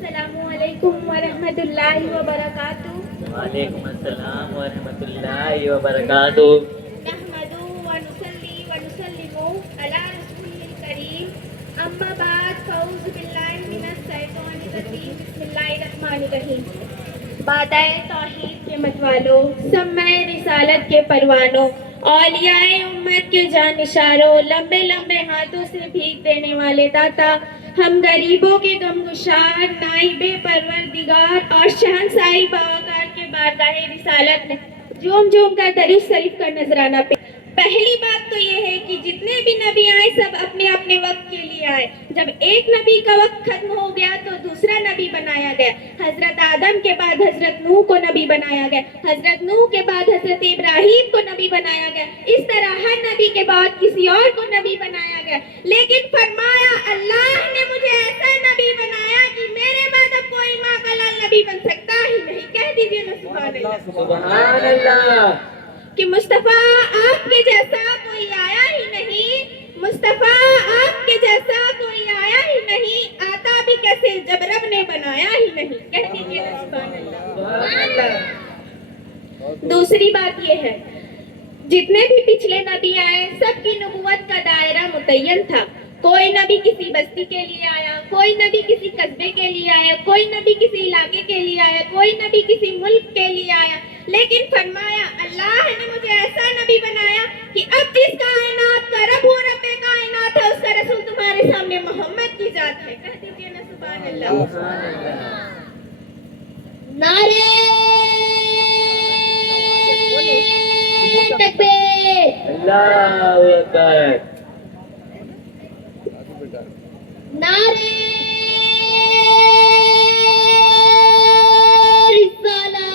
السلام علیکم ورحمۃ اللہ وبرکاتہ. وعلیکم السلام ورحمۃ اللہ وبرکاتہ. نحمدہ ونصلی ونسلم علی رسولہ الکریم. اما بعد فاعوذ باللہ من الشیطان الرجیم. بسم اللہ الرحمن الرحیم. بادۂ توحید کے متوالو، سمع رسالت کے پروانوں، اولیاء امت کے جانشاروں، لمبے لمبے ہاتھوں سے بھیک دینے والے داتا، ہم غریبوں کے غمگسار، نائب پروردگار اور شہنشاہی باوقار کے بارگاہ رسالت میں جھوم جھوم کر درود شریف کا نذرانہ پہ. پہلی بات تو یہ ہے کہ جتنے بھی نبی آئے سب اپنے اپنے وقت کے لیے آئے. جب ایک نبی کا وقت ختم ہو گیا تو دوسرا نبی بنایا گیا. حضرت آدم کے بعد حضرت نوح کو نبی بنایا گیا. حضرت نوح کے بعد حضرت ابراہیم کو نبی بنایا گیا. اس طرح ہر نبی کے بعد کسی اور کو نبی بنایا گیا. لیکن فرمایا اللہ نے مجھے ایسا نبی بنایا کہ میرے بعد اب کوئی ماں کا لال نبی بن سکتا ہی نہیں. کہہ دیجئے نا سبحان اللہ. سبحان اللہ. کہ مصطفیٰ آپ کے جیسا کوئی آیا ہی نہیں. مصطفیٰ آپ کے جیسا کوئی آیا ہی نہیں. آتا بھی کیسے جب رب نے بنایا ہی نہیں. کہہ دیجئے نا سبحان اللہ. دوسری بات یہ ہے، جتنے بھی پچھلے نبی آئے سب کی نبوت کا دائرہ متعین تھا. کوئی نبی کسی بستی کے لیے آیا، کوئی نبی کسی قصبے کے لیے آیا، کوئی نبی کسی علاقے کے لیے آیا، کوئی نبی کسی ملک کے لیے آیا. لیکن فرمایا اللہ نے مجھے ایسا نبی بنایا کہ اب جس کائنات کا رب و رب کائنات ہے اس کا رسول تمہارے سامنے محمد کی ذات ہے. کہہ دیجئے نا سبحان اللہ. نعرے تکبیر. اللہ اکبر. نعرے رسالت.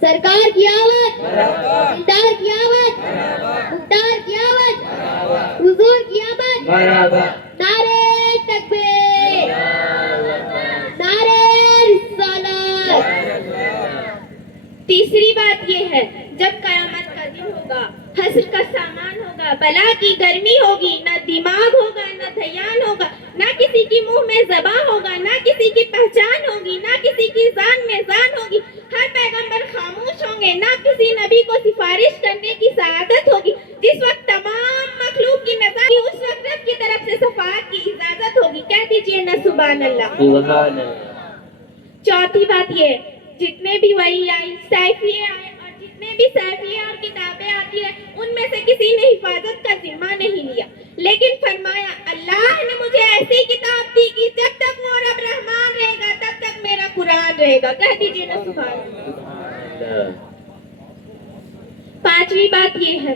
سرکار کی آواز، دلدار کی آواز، مختار کی آواز، حضور کی آواز. نعرے تکبیر، نعرے رسالت. تیسری بات یہ ہے، جب قیامت کا دن ہوگا، حشر کا سامان ہوگا، بلا کی گرمی ہوگی، نہ دماغ ہوگا نہ دھیان ہوگا، نہ کسی کی منہ میں زباں ہوگا، نہ کسی کی پہچان ہوگی، نہ کسی کی جان میں جان ہوگی. ہر پیغمبر خاموش ہوں گے، نہ کسی نبی کو سفارش کرنے کی سعادت ہوگی. جس وقت تمام مخلوق کی نظر اس وقت رب کی طرف سے شفاعت کی اجازت ہوگی. کہہ دیجئے نا سبحان اللہ. سبحان اللہ. چوتھی بات یہ، جتنے بھی وحی آئی، سیفیے آئے اور جتنے بھی سیفیے اور کتابیں آتی ہیں ان میں سے کسی نے حفاظت کا ذمہ نہیں لیا. لیکن فرمایا اللہ نے مجھے ایسی کتاب دی کہ جب تک وہ رب رحمان رہے گا تب تک میرا قرآن رہے گا. کہہ دیجئے نا سبحان اللہ. پانچویں بات یہ ہے،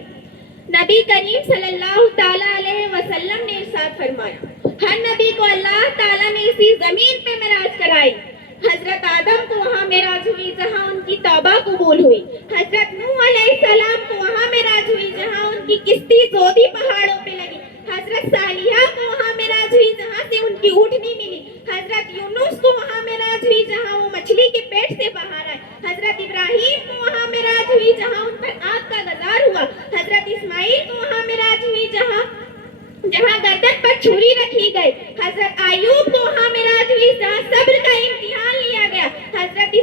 نبی کریم صلی اللہ تعالیٰ علیہ وسلم نے ارشاد فرمایا ہر نبی کو اللہ تعالیٰ نے اسی زمین پہ معراج کرائی. حضرت آدم کو وہاں معراج ہوئی جہاں ان کی توبہ قبول ہوئی. حضرت نوح علیہ السلام کو وہاں معراج ہوئی جہاں ان کی کشتی زودی پہاڑوں پہ لگی. حضرت صالحہ کو وہاں معراج ہوئی جہاں سے ان کی اونٹنی ملی. حضرت یونس کو وہاں معراج ہوئی جہاں وہ مچھلی کے پیٹ سے باہر آئے. حضرت ابراہیم کو وہاں معراج ہوئی جہاں ان پر آگ کا غبار ہوا. حضرت اسماعیل کو وہاں معراج ہوئی جہاں گردن پر چھری رکھی گئی. حضرت ایوب کو وہاں معراج ہوئی جہاں صبر کا امتحان لیا گیا. حضرت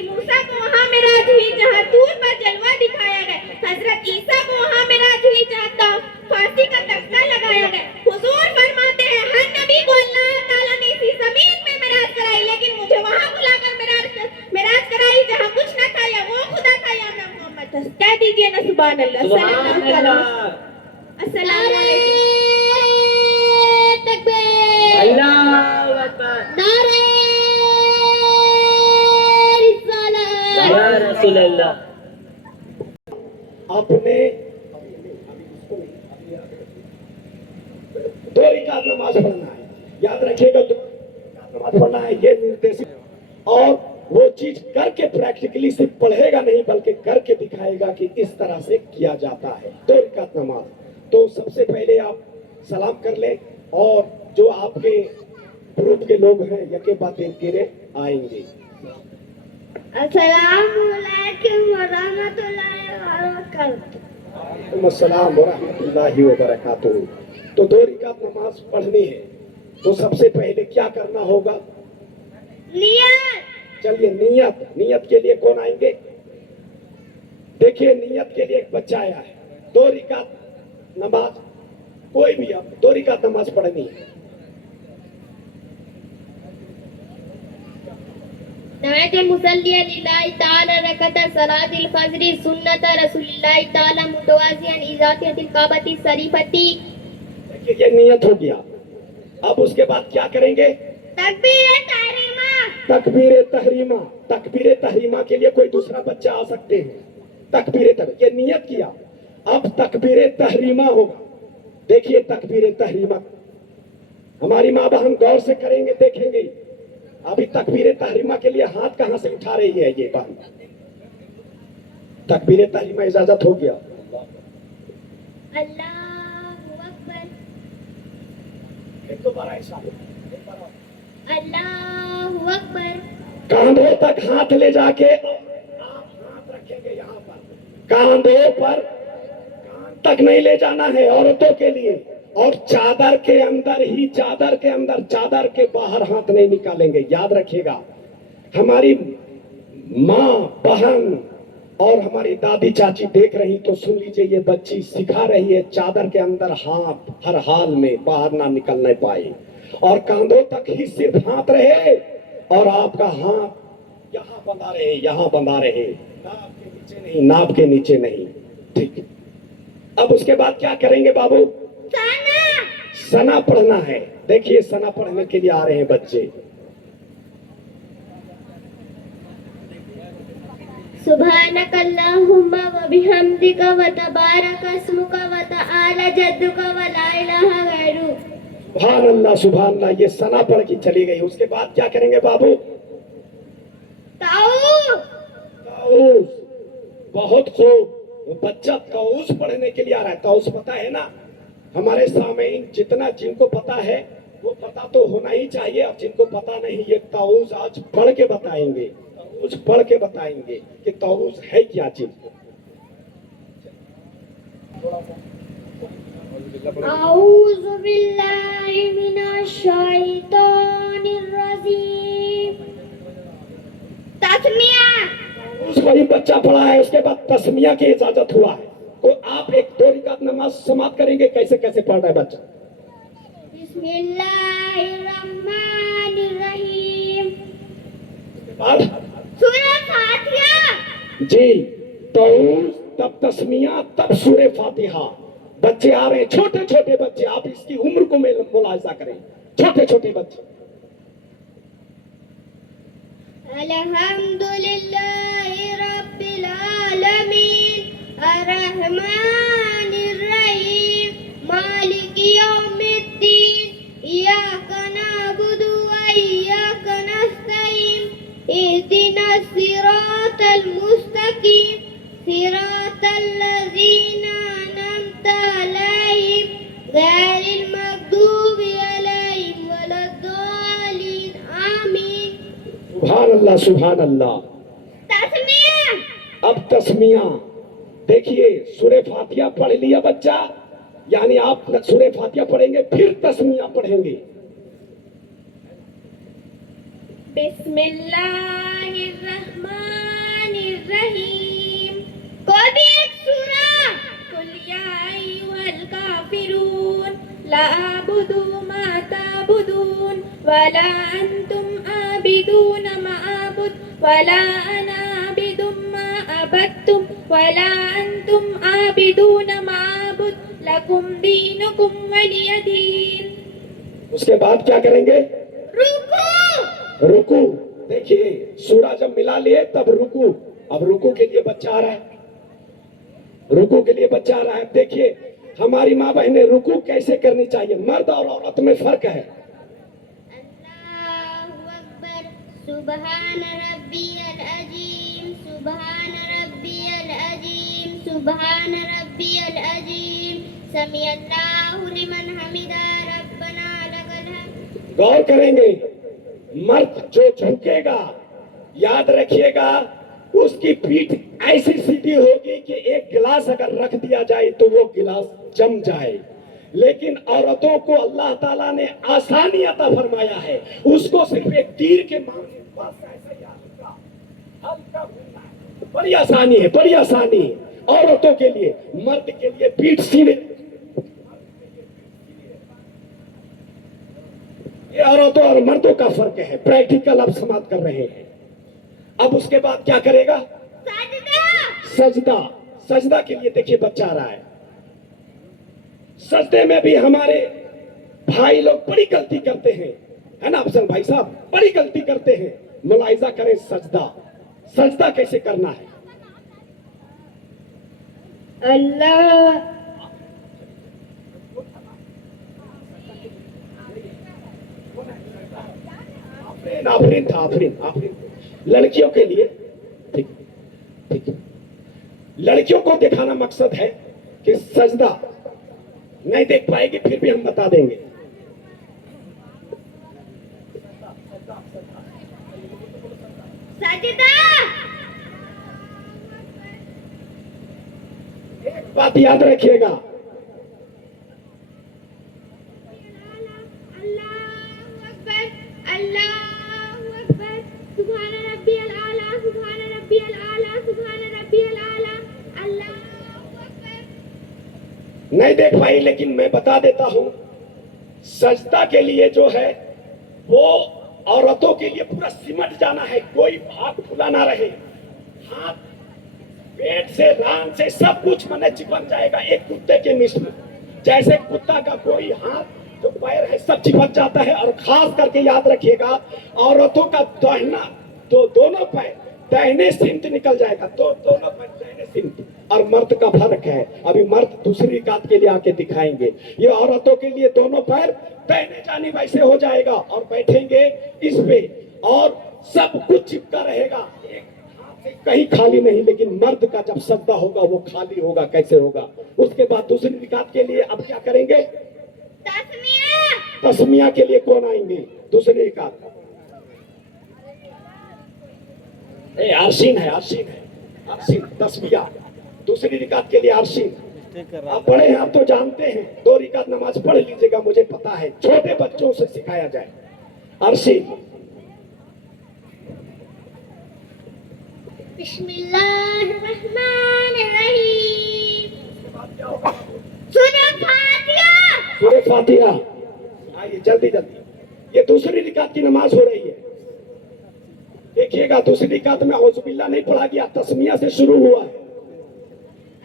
موسیٰ کو وہاں معراج ہوئی جہاں طور پر جلوہ دکھایا گیا. حضرت عیسیٰ کو وہاں معراج ہوئی جہاں پھانسی کا تختہ لگایا گیا. حضور فرماتے ہیں ہر نبی کو اللہ تعالیٰ نے اسی زمین میں معراج کرائی، لیکن مجھے وہاں بلا کر معراج کرائی جہاں کچھ نہ تھا، یا وہ خدا تھا یا میں محمد تھا. کہہ دیجئے نا سبحان اللہ. سبحان اللہ. السلام علیکم. تکبیر. اللہ اکبر. نعرے رسالت. یا رسول اللہ. آپ نے دو رکعت نماز پڑھنا ہے. یاد رکھیے گا، دو رکعت نماز پڑھنا ہے. یہ نردیش اور وہ چیز کر کے پریکٹیکلی صرف پڑھے گا نہیں بلکہ کر کے دکھائے گا کہ اس طرح سے کیا جاتا ہے. دو رکعت نماز. تو سب سے پہلے آپ سلام کر لیں اور جو آپ کے گروپ کے لوگ ہیں یکے بعد ایک گرے آئیں گے. السلام علیکم ورحمۃ اللہ وبرکاتہ. وعلیکم السلام ورحمۃ اللہ وبرکاتہ. تو دو رکعت نماز پڑھنی ہے. तो सबसे पहले क्या करना होगा? नियत। चलिए नियत के लिए कौन आएंगे? देखिए नियत के लिए एक बच्चा आया है। 2 रकात नमाज, कोई भी आप 2 रकात नमाज पढ़नी है। नवैत मुसल्लिया लिल्लाहि ताला रकअत सलातिल फज्र सुन्नत रसूलिल्लाहि ताला मुतवाज़िअन इज़ातिल काबती शरीफती। देखिए ये नियत हो गया। अब उसके बाद क्या करेंगे? तकबीर तहरीमा। तकबीर तहरीमा। तकबीर तहरीमा के लिए कोई दूसरा बच्चा आ सकते हैं। तकबीर तहरीमा, ये नियत किया। अब तकबीर तहरीमा होगा। देखिए तकबीर तहरीमा हमारी माँ बहन गौर से करेंगे, देखेंगे। अभी तकबीर तहरीमा के लिए हाथ कहां से उठा रही है ये बहन? तकबीर तहरीमा इजाजत हो गया। अल्लाहु अकबर। एक तो बार ऐसा अल्लाहु अकबर। कांधों तक हाथ ले जाके आप हाथ रखेंगे यहाँ पर, कांधों पर, कान तक नहीं ले जाना है औरतों के लिए। और चादर के अंदर ही, चादर के अंदर, चादर के बाहर हाथ नहीं निकालेंगे। याद रखिएगा, हमारी माँ बहन और हमारी दादी चाची देख रही तो सुन लीजिए, ये बच्ची सिखा रही है चादर के अंदर हाथ हर हाल में बाहर ना निकलने पाए, और कांधों तक ही सिर्फ हाथ रहे, और आपका हाथ यहाँ बंधा रहे, यहाँ बंधा रहे, नाभ के नीचे नहीं, नाभ के नीचे नहीं। ठीक। अब उसके बाद क्या करेंगे बाबू? सना पढ़ना है। देखिए सना पढ़ने के लिए आ रहे हैं बच्चे। सुब्हानक अल्लाहुम्मा व बिहम्दिका व तबारक अस्मुका व तआला जद्दुका व ला इलाहा गैरुक। सुभान अल्लाह, सुभान अल्लाह। ये सना पढ़ के चली गई। उसके बाद क्या करेंगे बाबू? ताऊस। ताऊस। बहुत खूब। बच्चा ताऊस पढ़ने के लिए आ रहा है। ताऊस पता है ना? हमारे सामने जितना जिनको पता है वो पता तो होना ही चाहिए, अब जिनको पता नहीं ये ताऊस आज पढ़ के बताएंगे। ताऊस पढ़ के बताएंगे कि ताऊस है क्या चीज। औज़ु बिल्लाहि मिनश शैतानिर रजीम। तस्मिया। उस वही बच्चा पढ़ा है, उसके बाद तस्मिया की इजाजत हुआ है। तो आप 1-2 रकात नमाज समाप्त करेंगे। कैसे कैसे पढ़ रहा है बच्चा? बिस्मिल्लाहिर्रहमानिर्रहीम। बाद सूरह फातिहा। जी, ताऊस, तब तस्मिया, तब सूरह फातिहा। बच्चे आ रहे हैं, छोटे छोटे बच्चे। आप इसकी उम्र को मुलाहिजा करें, छोटे छोटे बच्चे। अल्हम्दुलिल्लाहि रब्बिल आलमीन अर्रहमानिर रहीम मालिकि यौमिद्दीन इय्याका नअबुदु व इय्याका नस्तईन इहदिनस सिरातल मुस्तकीम सिरातल लज़ीना अनअमता अलैहिम गैरिल मग़दूबि अलैहिम वलद्दालिन आमीन। सुभान अल्लाह, सुभान अल्लाह। तस्मिया। अब तस्मिया देखिए, सूरह फातिहा पढ़ लिया बच्चा, यानी आप सूरह फातिहा पढ़ेंगे फिर तस्मिया पढ़ेंगे। बिस्मिल्लाहिर्रहमानिर्रहीम। कोई भी एक सूरा। कुल या अय्युहल काफिरून ला अअबुदु मा तअबुदून वला अंतुम आबिदून मा अअबुद वला अना आबिदुम मा अबदतुम वला अंतुम आबिदून मा अअबुद लकुम दीनुकुम वलिय दीन। उसके बाद क्या करेंगे? रुकू। रुकू। देखिए सूरा जब मिला लिए तब रुकू। अब रुकू के लिए बच्चा आ रहा है, रुकू के लिए बच्चा आ रहा है। देखिए हमारी माँ बहनें रुकू कैसे करनी चाहिए, मर्द और औरत में फर्क है। अल्लाहु अकबर। सुबहान रब्बियल अजीम सुबहान रब्बियल अजीम सुबहान रब्बियल अजीम समी अल्लाहु लिमन हमिदा रब्बना लकल हम्द। गौर करेंगे, मर्द जो झुकेगा याद रखिएगा उसकी पीठ ऐसी सीधी होगी कि एक गिलास अगर रख दिया जाए तो वो गिलास जम जाए। लेकिन औरतों को अल्लाह ताला ने आसानी अता फरमाया है, उसको सिर्फ एक तीर के मारने बस ऐसे ही हल्का हल्का घूमना है। बड़ी आसानी है, बड़ी आसानी है औरतों के लिए। मर्द के लिए पीठ सीने, ये औरतों और मर्दों का फर्क है, प्रैक्टिकल अब समाप्त कर रहे हैं। अब उसके बाद क्या करेगा? सजदा। सजदा के लिए देखिए बच्चा आ रहा है। सजदे में भी हमारे भाई लोग बड़ी गलती करते हैं, है ना अफजल भाई साहब, बड़ी गलती करते हैं। मुलाहिजा करें सजदा, सजदा कैसे करना है। अल्लाह आफरीन था, आफरीन आफरीन। लड़कियों के लिए ठीक ठीक, लड़कियों को दिखाना मकसद है कि सजदा नहीं देख पाएगी, फिर भी हम बता देंगे। सजदा। एक बात याद रखिएगा, अल्लाहु अकबर, अल्लाहु अकबर, सुभान रब्बियल आला, सुभान रब्बियल आला, सुभान रब्बियल आला, अल्लाहु अकबर। नहीं देख पाई लेकिन मैं बता देता हूं, सजदा के लिए जो है वो औरतों के लिए पूरा सिमट जाना है, कोई भाग खुला ना रहे। हाथ पेट से रान से सब कुछ मने चिपक जाएगा एक कुत्ते के मिस में। जैसे कुत्ता का कोई हाथ जो पैर है सब चिपक जाता है। और खास करके याद रखिएगा, औरतों का दाहिना दोनों पैर दाहिने सिमत निकल जाएगा, दोनों पैर दाहिने सिमत। और मर्द का फर्क है, अभी मर्द दूसरी रिकात के लिए आके दिखाएंगे। ये औरतों के लिए दोनों पैर दाहिने जानी वैसे हो जाएगा और बैठेंगे इस पे, और सब कुछ चिपका रहेगा, एक हाथ से कहीं खाली नहीं। लेकिन मर्द का जब सजदा होगा वो खाली होगा, कैसे होगा। उसके बाद दूसरी रिकात के लिए अब क्या करेंगे? तस्मिया। तस्मिया के लिए कौन आएंगे? दूसरी रिकात आरशीन है, आरशीन है, आरशीन तस्मिया। दूसरी रिकात के लिए आरशीन। आप बड़े हैं, आप तो जानते हैं, 2 रिकात नमाज पढ़ लीजिएगा, मुझे पता है, छोटे बच्चों से सिखाया जाए। आरशीन। बिस्मिल्लाहिर्रहमानिर्रहीम। सूरह फातिहा। सूरह फातिहा। आइए जल्दी जल्दी, ये दूसरी रिकात की नमाज हो रही है। देखिएगा दूसरी रिकात में औज़ुबिल्लाह नहीं पढ़ा गया, तस्मिया से शुरू हुआ है।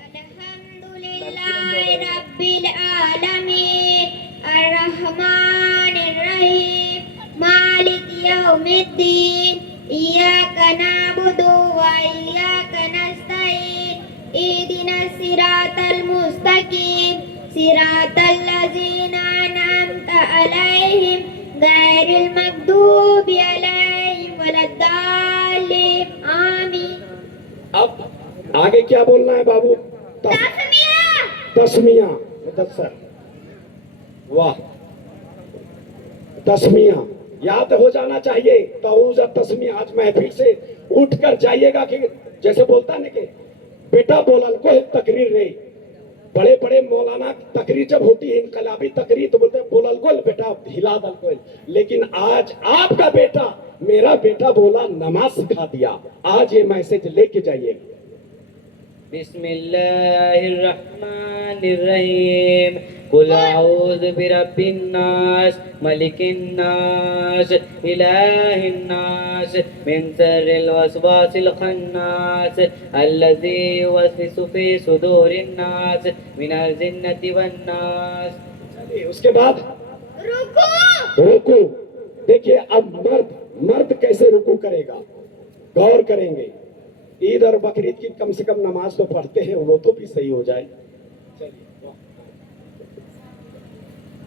अल्हम्दुलिल्लाहि रब्बिल आलमीन, अर्रहमानिर रहीम, मालिक यौमिद्दीन, इय्याका नअबुदु व इय्याका नस्तईन, इहदिनस सिरातल मुस्तकीम, सिरातल लज़ीना अनअमता अलैहिम, गैरिल मग़दूबि अलैहिम वलद्दालिन, आमीन। अब आगे क्या बोलना है बाबू? तस्मिया। तस्मिया। मुदस्सर। वाह, तस्मिया याद हो जाना चाहिए। तऊज़ और तस्मिया आज महफिल से उठ कर जाइएगा कि जैसे बोलता ना कि बेटा बोलल को तकरीर रे, बड़े बड़े मौलाना तकरीर जब होती है इनकलाबी तकरीर तो बोलते हैं बोलल को बेटा हिला दल को। लेकिन आज आपका बेटा, मेरा बेटा बोला नमाज सिखा दिया। आज ये मैसेज लेके जाइएगा। बिस्मिल्लाहिर्रहमानिर्रहीम, कुल अऊज़ु बिरब्बिन्नास, मलिकिन्नास, इलाहिन्नास, मिन शर्रिल वसवासिल खन्नास, अल्लज़ी युवस्विसु फी सुदूरिन्नास, मिनल जिन्नति वन्नास। चलिए उसके बाद रुकू। रुकू। देखिए अब मर्द कैसे रुकू करेगा, गौर करेंगे। ईद और बकरीद की कम से कम नमाज तो पढ़ते हैं, वो तो भी सही हो जाए। चलिए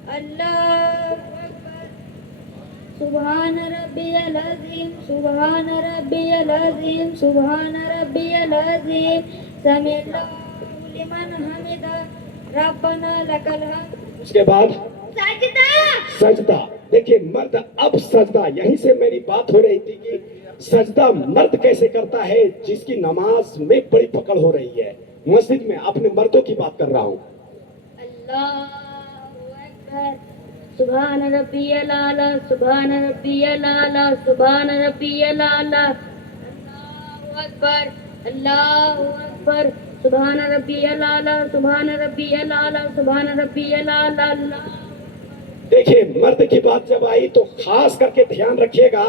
अल्लाहु अकबर, सुभान रब्बियल अज़ीम, सुभान रब्बियल अज़ीम, सुभान रब्बियल अज़ीम, समीअल्लाहु लिमन हमिदा, रब्बना लकल हम्द। उसके बाद सजदा। सजदा। देखिए मर्द अब सजदा, यहीं से मेरी बात हो रही थी कि सजदा मर्द कैसे करता है, जिसकी नमाज में बड़ी पकड़ हो रही है। मस्जिद में अपने मर्दों की बात कर रहा हूँ। अल्लाहु سبحان ربی الاعلی سبحان ربی الاعلی سبحان ربی الاعلی اللہ اکبر اللہ اکبر سبحان ربی الاعلی سبحان ربی الاعلی سبحان ربی الاعلی اللہ دیکھیے مرد کی بات جب آئی تو خاص کر کے دھیان رکھیے گا،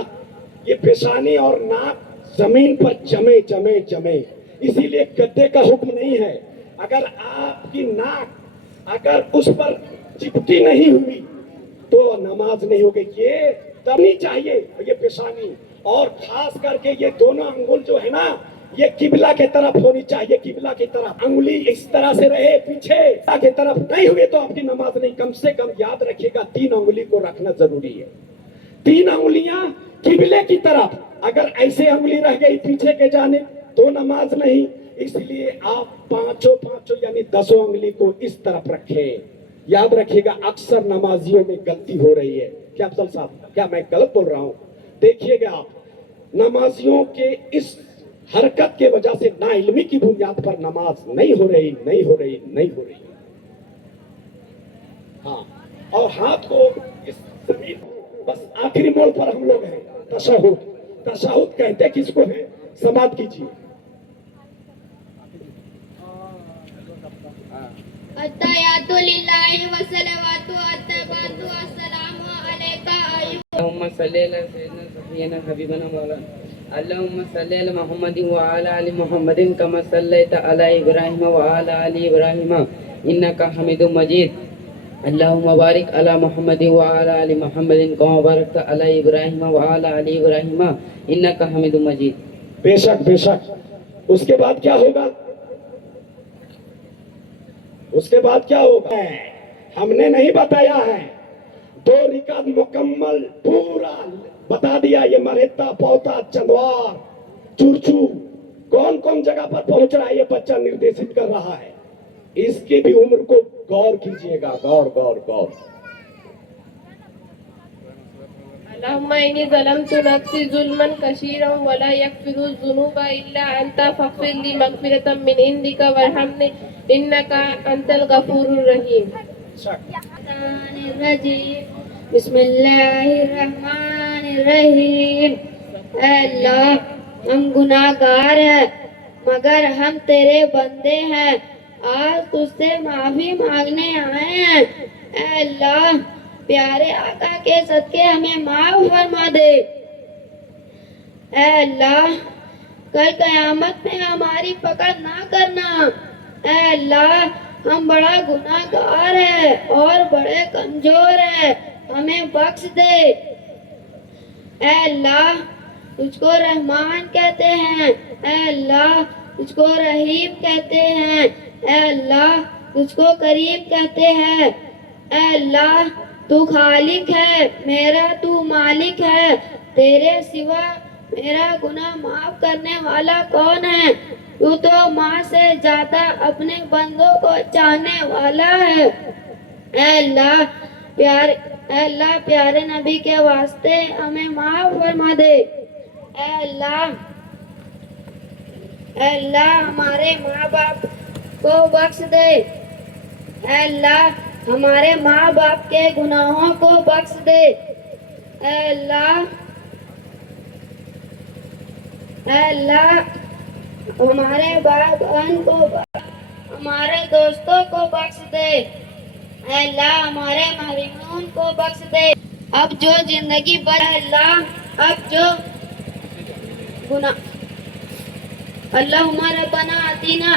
یہ پیشانی اور ناک زمین پر جمے جمے جمے، اسی لیے گدے کا حکم نہیں ہے۔ اگر آپ کی ناک اگر اس پر چپٹی نہیں ہوئی تو نماز نہیں ہوگی، یہ دبنی چاہیے یہ پیشانی، اور خاص کر کے یہ دونوں انگل جو ہے نا یہ قبلہ کی طرف ہونی چاہیے، قبلہ کی طرف انگلی اس طرح سے رہے پیچھے کی طرف نہیں ہوئی تو آپ کی نماز نہیں۔ کم سے کم یاد رکھیے گا 3 انگلی کو رکھنا ضروری ہے، 3 انگلیاں قبلے کی طرف، اگر ایسے انگلی رہ گئی پیچھے کے جانب تو نماز نہیں، اس لیے آپ پانچوں یعنی 10 انگلی کو اس طرف رکھیں۔ یاد رکھیے گا اکثر نمازیوں میں غلطی ہو رہی ہے۔ کیا افضل صاحب کیا میں غلط بول رہا ہوں؟ دیکھیے گا آپ نمازیوں کے اس حرکت کے وجہ سے نا علمی کی بنیاد پر نماز نہیں ہو رہی۔ ہاں، اور ہاتھ کو اس زمین، بس آخری موڑ پر ہم لوگ ہیں، تشہد کہتے کس کو ہے؟ سماعت کیجیے۔ التحیات للہ والصلوات والطیبات والسلام علیکہ اللهم صل على سيدنا سيدنا حبيبنا مولانا اللهم صل على محمد وعلى ال محمد كما صليت على ابراهيم وعلى ال ابراهيم انك حميد مجيد اللهم بارك على محمد وعلى ال محمد كما باركت على ابراهيم وعلى ال ابراهيم انك حميد مجيد۔ بے شک اس کے بعد کیا ہوگا؟ اس کے بعد کیا ہوگا ہم نے نہیں بتایا ہے، 2 رکعت مکمل پورا بتا دیا۔ یہ مرہتا پوتا چندوار چورچو کون جگہ پر پہنچ رہا ہے یہ بچہ نردیشت کر رہا ہے، اس کی بھی عمر کو غور کیجئے گا، غور۔ اللهم إني ظلمت نفسي ظلما كثيرا ولا يغفر الذنوب إلا أنت فاغفر لي مغفرة من عندك وارحمني إنك أنت الغفور الرحيم۔ بسم اللہ الرحمن الرحیم۔ اے اللہ ہم گناہ گار ہیں مگر ہم تیرے بندے ہیں، آج تجھ سے معافی مانگنے آئے ہیں۔ اے اللہ پیارے آقا کے صدقے ہمیں معاف فرما دے۔ اے اللہ کل قیامت میں ہماری پکڑ نہ کرنا۔ اے اللہ ہم بڑا گناہ گار ہیں اور بڑے کمزور ہیں، ہمیں بخش دے۔ اے اللہ تجھ کو رحمان کہتے ہیں، اے اللہ تجھ کو رحیم کہتے ہیں، اے اللہ تجھ کو کریم کہتے ہیں۔ اے اللہ تو خالق ہے، میرا تو مالک ہے، تیرے سوا میرا گناہ معاف کرنے والا کون ہے؟ تو ماں سے زیادہ اپنے بندوں کو چاہنے والا ہے۔ اے اللہ پیارے نبی کے واسطے ہمیں معاف فرما دے۔ اے اللہ ہمارے ماں باپ کو بخش دے۔ اے اللہ ہمارے ماں باپ کے گناہوں کو بخش دے۔ اے اللہ ہمارے بھائی بہن کو ہمارے دوستوں کو بخش دے۔ اے اللہ ہمارے محرومون کو بخش دے۔ اب جو زندگی بھر اللہ اب جو گناہ اللہم ربنا آتینا